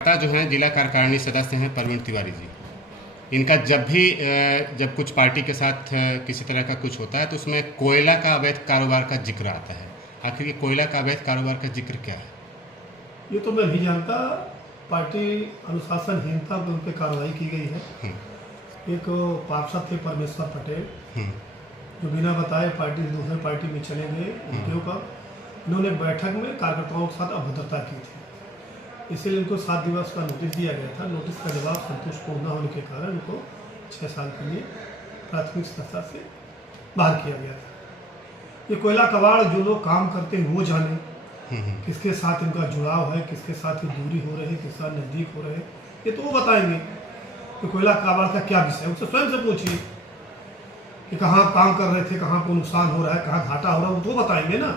जो हैं जिला कार्यकारिणी सदस्य हैं परवीन तिवारी जी। इनका जब कुछ पार्टी के साथ किसी तरह का कुछ होता है तो उसमें कोयला का अवैध कारोबार का जिक्र आता है। आखिर ये कोयला का अवैध कारोबार का जिक्र क्या है? ये तो मैं नहीं जानता। पार्टी अनुशासनहीनता पर उन पर कार्रवाई की गई है। एक पार्षद थे परमेश्वर पटेल, जो बिना बताए पार्टी से दूसरे पार्टी में चले गए। उनके ऊपर इन्होंने बैठक में कार्यकर्ताओं के साथ अभद्रता की थी, इसलिए इनको 7 दिवस का नोटिस दिया गया था। नोटिस का जवाब संतुष्ट न होने के कारण इनको 6 साल के लिए प्राथमिक शिक्षा से बाहर किया गया था। ये कोयला कबाड़ जो लोग काम करते हैं वो जाने किसके साथ इनका जुड़ाव है, किसके साथ ये दूरी हो रही है, किसके साथ नज़दीक हो रहे हैं, ये तो वो बताएंगे कि कोयला कबाड़ का क्या विषय है। उससे स्वयं से पूछिए कि कहाँ काम कर रहे थे, कहाँ को नुकसान हो रहा है, कहाँ घाटा हो रहा है, वो तो बताएंगे ना।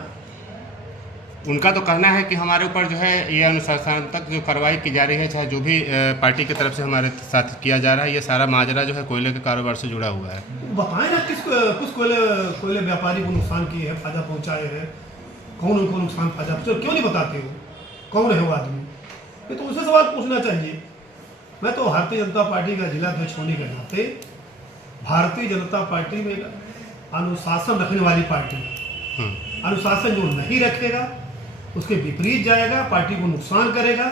उनका तो कहना है कि हमारे ऊपर जो है ये अनुशासनात्मक जो कार्रवाई की जा रही है, चाहे जो भी पार्टी की तरफ से हमारे साथ किया जा रहा है, ये सारा माजरा जो है कोयले के कारोबार से जुड़ा हुआ है। बताएं ना कुछ कोयले व्यापारी को नुकसान किए हैं, फायदा पहुंचाए हैं, कौन उनको नुकसान फायदा पहुंचाए, क्यों नहीं बताते हो? कौन है वो आदमी? ये तो उनसे सवाल पूछना चाहिए। मैं तो भारतीय जनता पार्टी का जिलाध्यक्ष होने के नाते भारतीय जनता पार्टी में अनुशासन रखने वाली पार्टी, अनुशासन जो नहीं रखेगा उसके विपरीत जाएगा, पार्टी को नुकसान करेगा,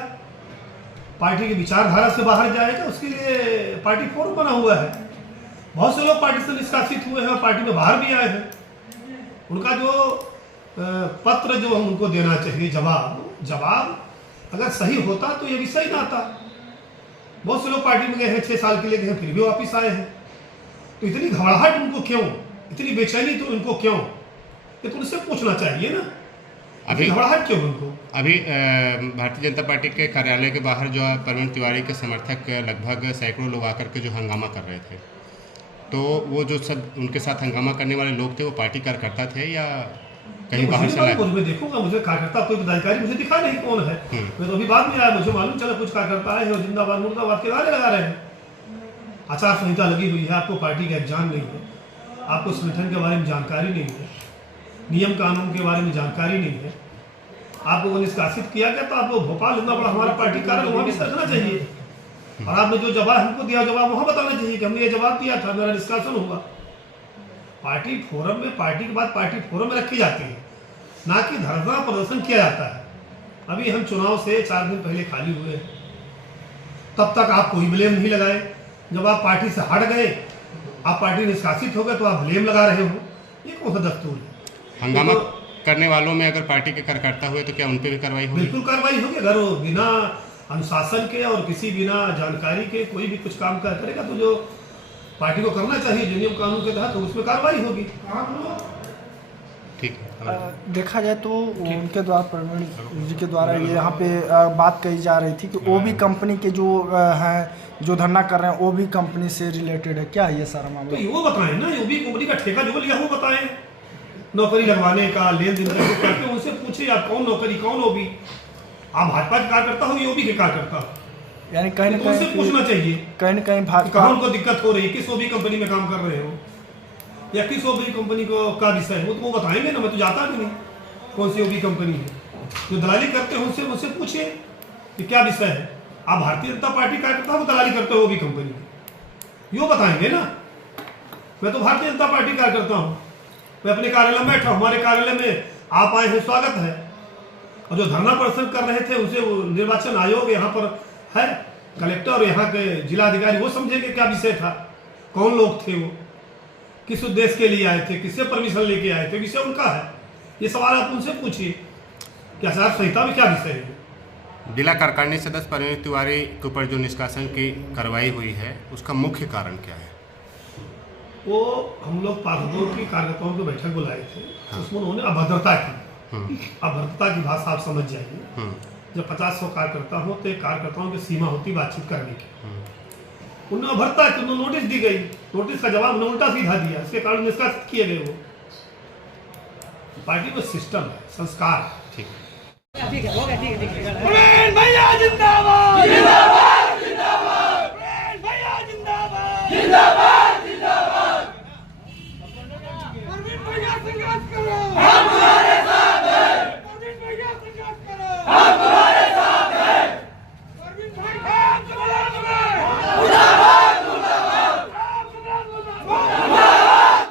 पार्टी की विचारधारा से बाहर जाएगा, उसके लिए पार्टी फोरम बना हुआ है। बहुत से लोग पार्टी से निष्कासित हुए हैं और पार्टी में बाहर भी आए हैं। उनका जो पत्र जो हम उनको देना चाहिए, जवाब अगर सही होता तो ये विषय ना आता। बहुत से लोग पार्टी में गए हैं, 6 साल के लिए गए हैं, फिर भी वापिस आए हैं। तो इतनी घबराहट उनको क्यों, इतनी बेचैनी तो उनको क्यों, ये तो उनसे पूछना चाहिए ना। अभी घबराहट क्यों उनको? अभी भारतीय जनता पार्टी के कार्यालय के बाहर जो है परवीन तिवारी के समर्थक लगभग सैकड़ों लोग आकर के जो हंगामा कर रहे थे, तो वो जो सब उनके साथ हंगामा करने वाले लोग थे वो पार्टी कार्यकर्ता थे या कहीं बाहर से? मैं देखूंगा, मुझे कार्यकर्ता कोई पदाधिकारी मुझे दिखा नहीं कौन है। मैं तो अभी बाद में आया, मुझे मालूम चला कुछ कार्यकर्ता आए हैं और जिंदाबाद मुर्दाबाद के नारे लगा रहे हैं। आचार संहिता लगी हुई है, आपको पार्टी का ज्ञान नहीं है, आपको संगठन के बारे में जानकारी नहीं है, नियम कानून के बारे में जानकारी नहीं है, आपको निष्कासित किया गया तो आपको भोपाल इतना बड़ा हमारा पार्टी कार्यालय वहाँ भी सरना चाहिए। और आपने जो जवाब हमको दिया, जवाब वहाँ बताना चाहिए कि हमने ये जवाब दिया था, मेरा निष्कासन हुआ। पार्टी फोरम में, पार्टी के बाद पार्टी फोरम में रखी जाती है, ना कि धरना प्रदर्शन किया जाता है। अभी हम चुनाव से 4 दिन पहले खाली हुए, तब तक आप कोई ब्लेम नहीं लगाए। जब आप पार्टी से हट गए, आप पार्टी निष्कासित हो गए तो आप ब्लेम लगा रहे हो। ये कौन सा दस्तूर है? हंगामा करने वालों में अगर पार्टी के कार्यकर्ता हुए तो क्या उन पर भी कार्रवाई होगी? बिल्कुल कार्रवाई होगी। अगर वो बिना अनुशासन के और किसी बिना जानकारी के कोई भी कुछ काम करेगा तो जो पार्टी को करना चाहिए जो नियम कानून के तहत, तो उसमें कार्रवाई होगी। ठीक है। देखा जाए तो उनके द्वारा, परवीन जी के द्वारा ये यहाँ पे बात कही जा रही थी कि ओबी कंपनी के जो हैं, जो धरना कर रहे हैं ओबी कंपनी से रिलेटेड है। क्या है ये सारा मामला? तो वो बताएं ना, ओबी कंपनी का ठेका जो लिया वो बताएं, नौकरी लगवाने का लेन देन करके उनसे पूछिए आप कौन नौकरी, कौन ओबी? आप भाजपा के कार्यकर्ता हो या ओबी के कार्यकर्ता हो? यानी कहीं ना कहीं पूछना चाहिए, कहीं ना कहीं भाजपा, कहाँ उनको दिक्कत हो रही है, किस ओबी कंपनी में काम कर रहे हो या किस ओबी कंपनी को का विषय है, वो बताएंगे ना। मैं तो जाता भी नहीं कौन सी ओबी कंपनी है। जो दलाली करते हो उनसे पूछिए कि क्या विषय है। आप भारतीय जनता पार्टी कार्यकर्ता हो, दलाली करते हो ओबी कंपनी की, यो बताएंगे ना। मैं तो भारतीय जनता पार्टी कार्यकर्ता हूँ, मैं अपने कार्यालय में बैठा, हमारे कार्यालय में आप आए हैं, स्वागत है। और जो धरना प्रदर्शन कर रहे थे उनसे निर्वाचन आयोग यहाँ पर है, कलेक्टर और यहाँ के जिलाधिकारी, वो समझेंगे क्या विषय था, कौन लोग थे, वो किस उद्देश्य के लिए आए थे, किससे परमिशन लेके आए थे, विषय उनका है। ये सवाल आप उनसे पूछिए कि आचार संहिता में क्या विषय है। जिला कार्यकारिणी सदस्य परवीन तिवारी के ऊपर जो निष्कासन की कार्रवाई हुई है उसका मुख्य कारण क्या है? वो हम लोग पार्षदों की कार्यकर्ताओं की बैठक बुलाए थे, उसमें उन्होंने अभद्रता की, अभद्रता की भाषा आप समझ जाइए। जब 50-100 कार्यकर्ता हो तो कार्यकर्ताओं की सीमा होती बातचीत करने की। उन्होंने अभद्रता की, उन्होंने नोटिस दी गई, नोटिस का जवाब उन्होंने उल्टा सीधा दिया, इसके कारण निष्कासित किए गए। वो पार्टी में सिस्टम है, संस्कार है। ठीक है। भैया जिंदा